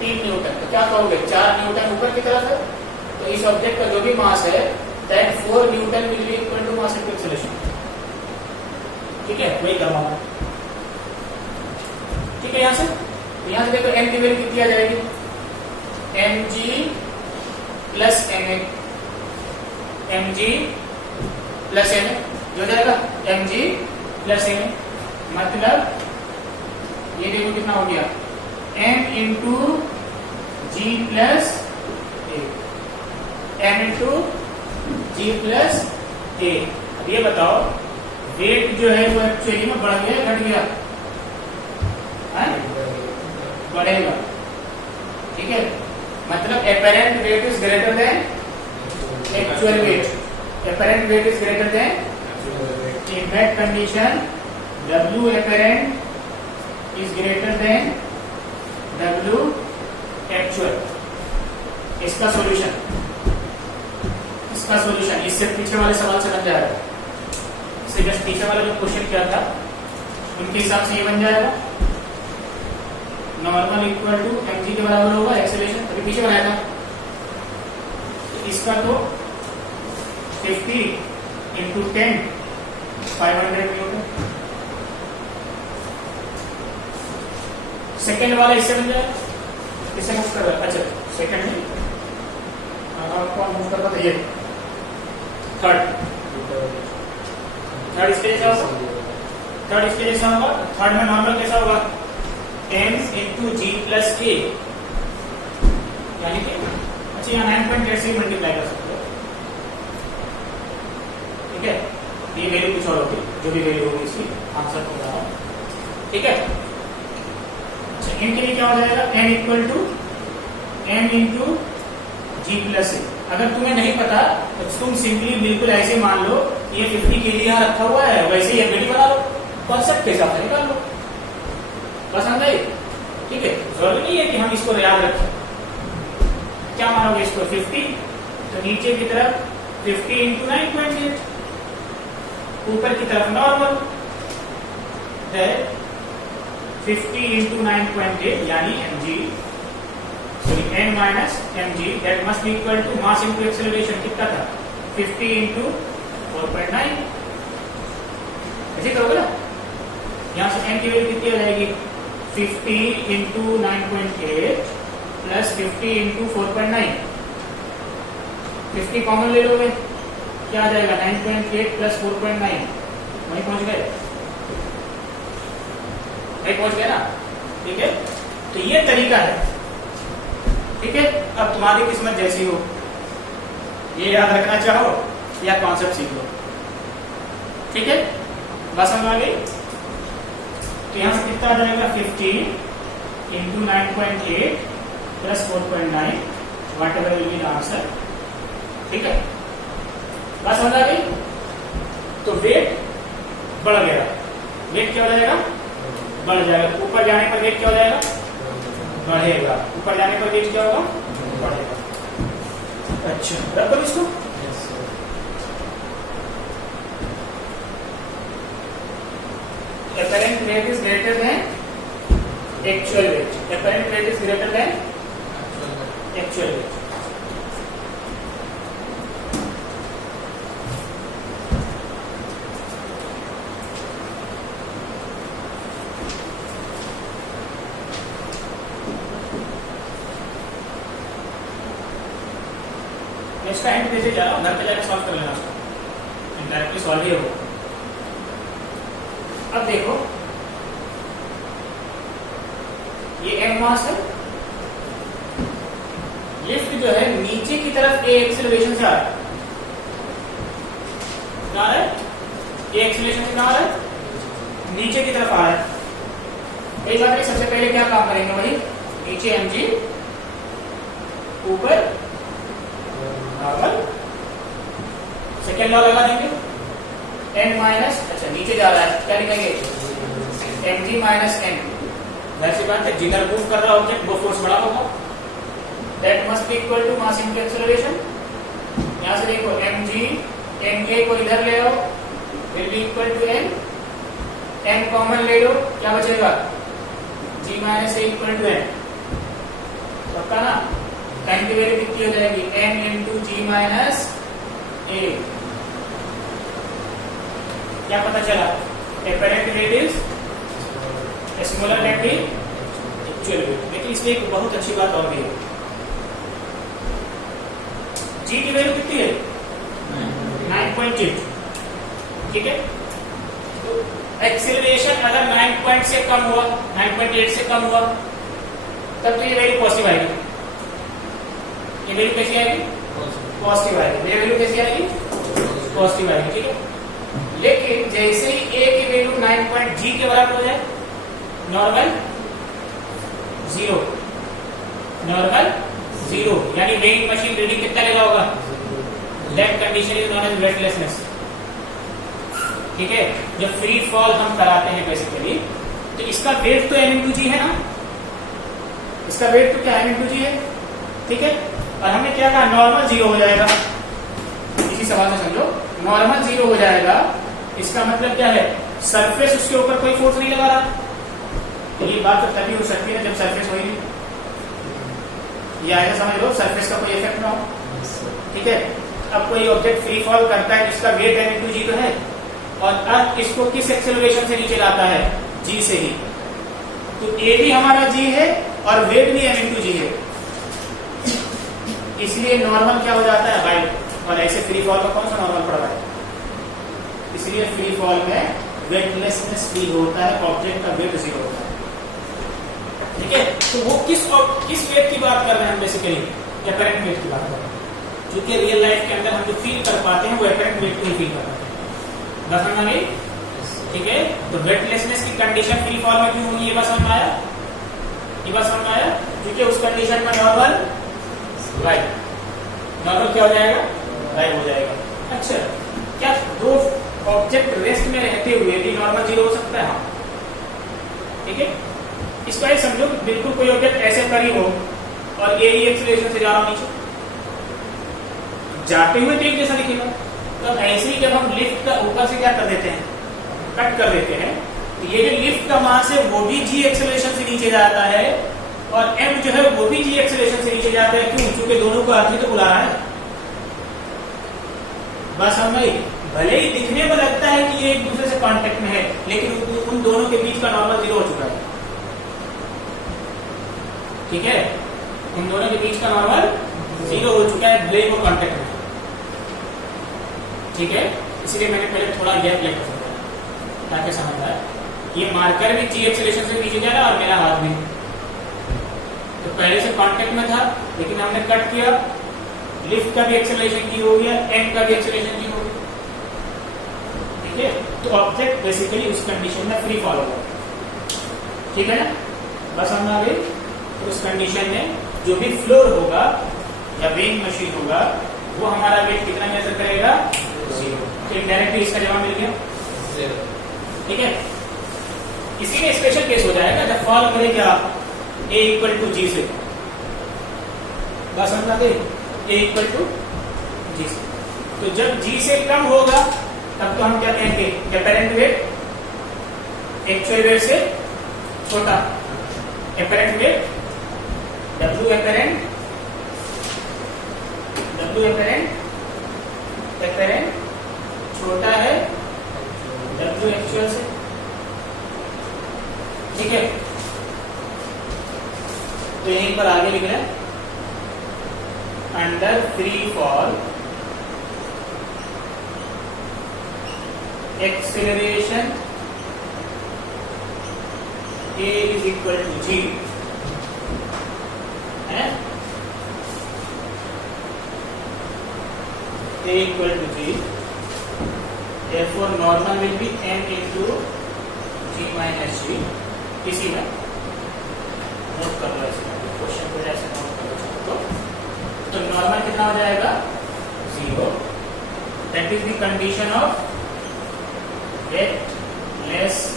3 न्यूटन, तो क्या कहोगे 4 न्यूटन ऊपर की तरफ है, तो इस ऑब्जेक्ट का जो भी मास है that 4 Newton will be equal to mass into acceleration, ठीक है, वही करवाना, ठीक है। यहां से देखो m की वैल्यू कितनी आ जाएगी, mg plus ma, mg plus ma जो जाएगा mg प्लस ma, मतलब ये देखो कितना हो गया m into g plus a, m into g plus a। अब ये बताओ वेट जो है वो एक्चुअली में बढ़ गया घट गया, बढ़ेगा, ठीक है, मतलब apparent weight is greater than actual weight, apparent weight is greater than in that condition W apparent is greater than W actual। इसका सॉल्यूशन इससे पीछे वाले सवाल से बन जाएगा, इससे जस्ट पीछे वाला जो क्वेश्चन किया था उनके हिसाब से ये बन जाएगा, नॉर्मल इक्वल टू mg के बराबर होगा एक्सेलरेशन, अभी पीछे बनाया था, तो इसका तो 50 इंटू 10 500 न्यूटन। सेकेंड वाला इससे बन जाएगा, इससे मूव कर रहा है, अच्छा सेकेंड नहीं, कौन मूव कर रहा था, ये थर्ड स्टेज ऐसा होगा, थर्ड में नॉर्मल कैसा होगा m इंटू जी प्लस के, यानी कि अच्छा यहाँ 9.8 से मल्टीप्लाई कर सकते हो, ठीक है, ये वैल्यू कुछ और होगी, जो भी वैल्यू होगी इसकी आंसर हो रहा है, ठीक है। अच्छा m के लिए क्या हो जाएगा n equal to m into g plus a. अगर तुम्हें नहीं पता तो तुम सिंपली बिल्कुल ऐसे मान लो ये 50 के लिए यहाँ रखा हुआ है, वैसे ही एफबीडी बना लो, कॉन्सेप्ट के हिसाब से निकाल लो, पसंद आई, ठीक है। जरूरी नहीं है कि हम इसको याद रखें, क्या मानोगे इसको 50, तो नीचे की तरफ 50 इंटू 9.8, ऊपर की तरफ नॉर्मल है 50 इंटू 9.8 यानी mg, sorry n minus mg, that must be equal to mass into acceleration, कितना था 50 इंटू 4.9, ऐसे करोगे ना, यहां से n की वैल्यू कितनी आ जाएगी 50 इंटू 9.8 प्लस 50 इंटू 4.9, 50 कॉमन ले लोगे क्या आ जाएगा 9.8 प्लस 4.9, वहीं पहुंच गए ना, ठीक है। तो ये तरीका है, ठीक है। अब तुम्हारी किस्मत जैसी हो, ये याद रखना चाहो या कॉन्सेप्ट सीख लो, ठीक है। बात समझ आ गई? तो यहां से कितना आ जाएगा 15 into 9.8 plus 4.9 what ever will be the answer, ठीक है। बात समझ आ गई? तो वेट बढ़ गया, वेट क्या हो जाएगा? बढ़ जाएगा। ऊपर जाने पर वेट क्या हो जाएगा? बढ़ेगा। ऊपर जाने पर वेट क्या होगा? बढ़ेगा। अच्छा, रख दो इसको। Apparent weight is greater than actual weight. Apparent weight is greater than actual weight. मैं इसका हिंट भेजे जा रहा हूँ, घर पे जाकर सॉल्व कर लेना उसको, डायरेक्टली सॉल्व ही होगा। अब देखो ये एम मास है, लिफ्ट जो है नीचे की तरफ ए एक्सेलरेशन से आ रहा है, कहां आ रहा है? ए एक्सेलरेशन से कहां आ रहा है? नीचे की तरफ आ रहा है। एक बात है, सबसे पहले क्या काम करेंगे वही, नीचे mg ऊपर नॉर्मल, सेकेंड लॉ लगा देंगे n माइनस, अच्छा नीचे जा रहा है, क्या लिखेंगे mg माइनस n। वैसी बात है, जिधर मूव कर रहा ऑब्जेक्ट वो फोर्स बड़ा होगा, that must be equal to mass into acceleration. यहां से देखो mg nk को इधर ले आओ, will be equal to n, n common ले लो, क्या बचेगा? g minus a equal to n, पक्का ना? n की वैल्यू कितनी हो जाएगी? n into g minus a। क्या पता चला? apparent weight is smaller than the actual weight। लेकिन इसमें एक बहुत अच्छी बात और भी है, g की वैल्यू कितनी है? 9.8, ठीक है। तो एक्सेलरेशन अगर 9 से कम हुआ, 9.8 से कम हुआ, तब तो ये वैल्यू पॉजिटिव आएगी। ये वैल्यू कैसी आएगी? पॉजिटिव आएगी। ये वैल्यू कैसी आएगी? पॉजिटिव आएगी, ठीक है। लेकिन जैसे ही a की वैल्यू 9.g के बराबर हो जाए, नॉर्मल 0, नॉर्मल 0, यानी वेइंग मशीन रीडिंग कितना लेगा होगा? That condition is known as weightlessness, ठीक है। जब फ्री फॉल हम कराते हैं बेसिकली, तो इसका वेट तो m इंटू जी है ना, इसका वेट तो क्या m इंटू जी है, ठीक है। और हमने क्या कहा? नॉर्मल 0 हो जाएगा। इसी सवाल से समझो, नॉर्मल 0 हो जाएगा, इसका मतलब क्या है? सरफेस उसके ऊपर कोई फोर्स नहीं लगा रहा। तो ये बात तो तभी हो सकती है जब सरफेस हो ही नहीं, या ऐसा समझ लो सरफेस का कोई इफेक्ट ना हो, ठीक है। अब कोई ऑब्जेक्ट फ्री फॉल करता है, इसका वेट m इंटू जी तो है, और अर्थ इसको किस एक्सेलरेशन से नीचे लाता है? g से ही। तो a भी हमारा g है और वेट भी m इंटू जी है, इसलिए नॉर्मल क्या हो जाता है? हाइट। और ऐसे फ्री फॉल में कौन सा नॉर्मल पड़ रहा है? इसलिए फ्री फॉल में वेटलेसनेस फील होता है, ऑब्जेक्ट का वेट 0 होता है, ठीक है। तो वो किस वेट की बात कर रहे हैं हम? बेसिकली एपरेंट वेट की बात कर रहे हैं, क्योंकि रियल लाइफ के अंदर हम जो फील कर पाते हैं वो एपरेंट वेट को ही फील कर पाते हैं। बस समझ में, ठीक है। तो वेटलेसनेस की कंडीशन फ्री फॉल में क्यों होगी? ये बस समझ में आया? ये बस समझ में आया? क्योंकि उस कंडीशन में नॉर्मल राइट, नॉर्मल क्या हो जाएगा? राइट हो जाएगा। अच्छा, क्या दो ऑब्जेक्ट रेस्ट में रहते हुए भी नॉर्मल 0 हो सकता है? हाँ, ठीक है। इसको ऐसे समझो, बिल्कुल कोई ऑब्जेक्ट ऐसे करीब हो और ए एक्सेलरेशन से जा रहा हो नीचे, जाते हुए तो एक जैसा दिखेगा। तो ऐसे ही जब हम लिफ्ट का ऊपर से क्या कर देते हैं? कट कर देते हैं, तो ये जो लिफ्ट का मास है वो भी जी एक्सेलरेशन से नीचे जाता है, और एम जो है वो भी जी एक्सेलरेशन से नीचे जाता है। क्यों? क्योंकि दोनों को अर्थ ही तो बुला रहा है। बस हम भले ही दिखने में लगता है कि ये एक दूसरे से कांटेक्ट में है, लेकिन उन दोनों के बीच का नॉर्मल 0 हो चुका है, ठीक है। उन दोनों के बीच का नॉर्मल 0 हो चुका है, भले ही वो कांटेक्ट में, ठीक है। इसलिए मैंने पहले थोड़ा गैप लेकर समझाया ताकि समझ आए। ये मार्कर भी जी एक्सेलरेशन से नीचे जा रहा है और मेरा हाथ भी, तो पहले से कांटेक्ट में था, लेकिन हमने कट किया लिफ्ट का भी एक्सेलरेशन जीरो हो गया, एम का भी एक्सेलरेशन जीरो हो गया। ठीक है, तो ऑब्जेक्ट बेसिकली उस कंडीशन में फ्री फॉल होगा। ठीक है ना, बस हम आ गए। तो उस कंडीशन में जो भी फ्लोर होगा या वेइंग मशीन होगा वो हमारा वेट कितना मेजर करेगा? जीरो। तो इनडायरेक्टली इसका जवाब मिल गया। ठीक है, इसी में स्पेशल केस हो जाएगा जब फॉल करे क्या a इक्वल टू जी से। बस समझा दे, a इक्वल टू जी से। तो जब g से कम होगा तब तो हम क्या कहेंगे? एपरेंट वेट एक्चुअल वेट से छोटा। एपरेंट वेट W एपरेंट छोटा है W एक्चुअल से। ठीक है, तो यहीं पर आगे लिख रहे हैं under free fall acceleration A is equal to G है, A equal to G, therefore normal will be M into G minus G। इसी में नोट कर लो, इसमें क्वेश्चन को ऐसे नोट कर लो। तो नॉर्मल कितना हो जाएगा? Zero. That is the condition of weightlessness,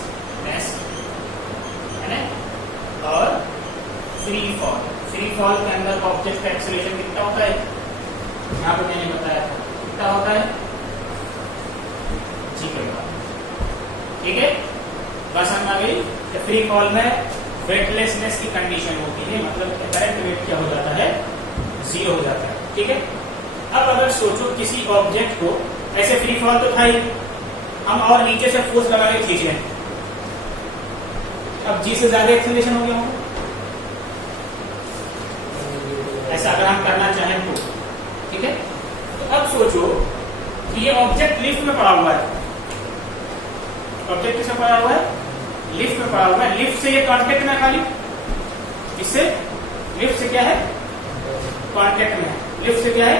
है ना। और फ्री फॉल, फ्री फॉल के अंदर ऑब्जेक्ट का एक्सेलरेशन कितना होता है? यहाँ पे मैंने बताया था कितना होता है? जी के बाद। ठीक है, बस हम आ गई। फ्री फॉल में वेटलेसनेस की कंडीशन होती है, मतलब एपरेंट वेट क्या हो जाता है? जीरो हो जाता है। ठीक है, अब अगर सोचो किसी ऑब्जेक्ट को ऐसे फ्री फॉल तो था ही, हम और नीचे से फोर्स लगा के खींच रहे हैं, अब जी से ज्यादा एक्सेलरेशन हो गया होगा। ऐसा अगर हम करना चाहें तो। ठीक है, तो अब सोचो कि ये ऑब्जेक्ट लिफ्ट में पड़ा हुआ है। ऑब्जेक्ट किसमें पड़ा हुआ है? लिफ्ट में पड़ा हुआ है। लिफ्ट से ये कांटेक्ट में, खाली इससे लिफ्ट से क्या है? कांटेक्ट में। लिफ्ट से क्या है?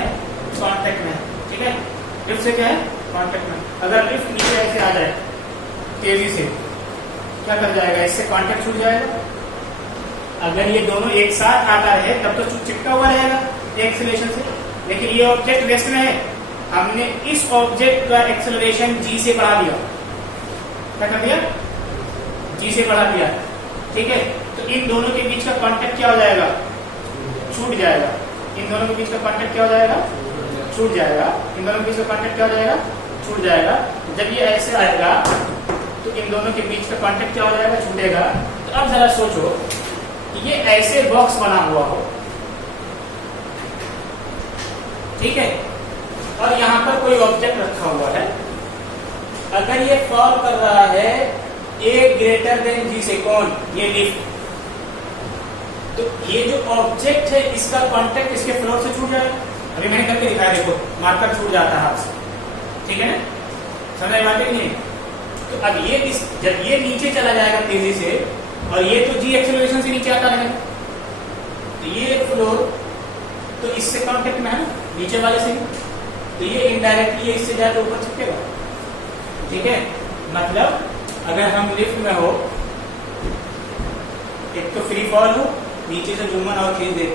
कांटेक्ट में। ठीक है, लिफ्ट से क्या है? कांटेक्ट में। अगर लिफ्ट नीचे ऐसे आ जाए तेजी से, क्या कर जाएगा? इससे कांटेक्ट छूट जाएगा। अगर ये दोनों एक साथ आता है तब तो चिपका हुआ रहेगा एक्सेलरेशन से, लेकिन ये ऑब्जेक्ट रेस्ट में है, हमने इस ऑब्जेक्ट का एक्सेलरेशन जी से बढ़ा दिया। क्या कर दिया? जी से बढ़ा दिया। ठीक है, तो इन दोनों के बीच का कांटेक्ट क्या हो जाएगा? छूट जाएगा। इन दोनों के बीच का कांटेक्ट क्या हो जाएगा? छूट जाएगा। इन दोनों के बीच का कांटेक्ट क्या हो जाएगा? छूट जाएगा। जब ये ऐसे आएगा तो इन दोनों के बीच का कांटेक्ट क्या हो जाएगा? छूटेगा। तो अब जरा सोचो कि ये ऐसे बॉक्स बना हुआ हो, ठीक है, और यहां पर कोई ऑब्जेक्ट रखा हुआ है। अगर ये फॉल कर रहा है A ग्रेटर देन G से, कौन? ये लिफ्ट। तो ये जो ऑब्जेक्ट है इसका कांटेक्ट इसके फ्लोर से छूट जाएगा। अभी मैंने करके दिखाया, देखो मार्कर छूट जाता है हाथ से। ठीक है ना, समझ में आते नहीं? तो अब ये जब ये नीचे चला जाएगा तेजी से, और ये तो G एक्सेलरेशन से नीचे आता है, तो ये फ्लोर तो इससे कांटेक्ट में है ना, नीचे वाले से। तो ये इनडायरेक्टली इससे जाकर ऊपर चिपकेगा। ठीक है, मतलब अगर हम लिफ्ट में हो, एक तो फ्री फॉल हो, नीचे से जुम्मन और खींच दे,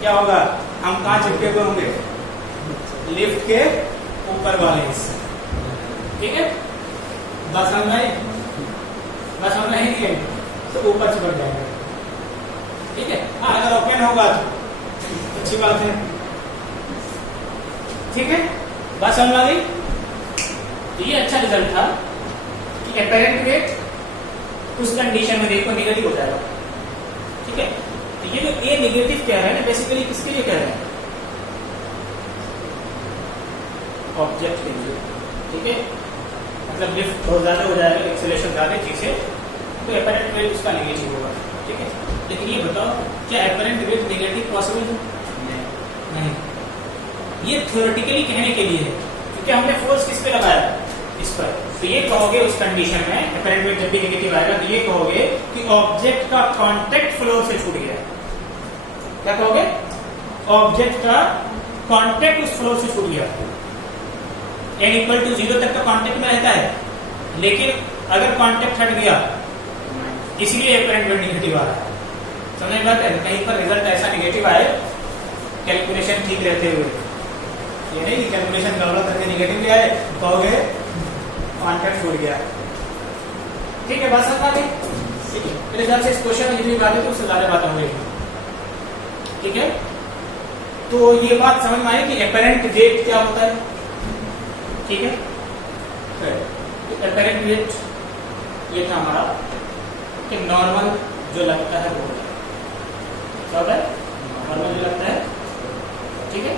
क्या होगा? हम कहाँ चिपके हुए होंगे? लिफ्ट के ऊपर वाले हिस्से। ठीक है, बस हम नहीं तो ऊपर चिपक जाएगा। ठीक है, हाँ अगर ओपन होगा तो अच्छी बात है। ठीक है, बस हम वाली। तो ये अच्छा रिजल्ट था कि एपरेंट वेट उस कंडीशन में देखो नेगेटिव हो जाएगा। ठीक है, तो ये जो ए नेगेटिव कह रहे हैं ना, बेसिकली किसके लिए कह रहे हैं? ऑब्जेक्ट के लिए। ठीक है, मतलब लिफ्ट बहुत ज्यादा हो जाएगा, एक्सेलरेशन ज्यादा चीज है, तो एपरेंट वेट उसका नेगेटिव होगा। ठीक है, लेकिन ये बताओ क्या एपरेंट वेट नेगेटिव पॉसिबल है? नहीं, ये थ्योरेटिकली कहने के लिए है, क्योंकि हमने फोर्स किस पे लगाया? इस पर। तो ये कहोगे उस कंडीशन में एपरेंट वेट जब भी नेगेटिव आएगा तो ये कहोगे कि ऑब्जेक्ट का कांटेक्ट फ्लोर से छूट गया। क्या कहोगे? ऑब्जेक्ट का कांटेक्ट उस फ्लोर से छूट गया, n इक्वल टू 0 तक का कांटेक्ट में रहता है, लेकिन अगर कांटेक्ट हट गया इसलिए एपरेंट वेट नेगेटिव आ रहा है। समझ बात है? कहीं पर रिजल्ट ऐसा नेगेटिव आए कैलकुलेशन ठीक रहते हुए, ये नहीं कि कैलकुलेशन गड़बड़ करके नेगेटिव ले आए कहोगे कांटेक्ट छूट गया। ठीक है, बात समझ आ गई? ठीक है, मेरे ख्याल से इस क्वेश्चन में जितनी बातें तो उससे ज्यादा बात होंगी। ठीक है, तो ये बात समझ में आई कि एपरेंट वेट क्या होता है। ठीक है, तो एपरेंट वेट ये था हमारा कि नॉर्मल जो लगता है वो सब है, नॉर्मल जो लगता है। ठीक है,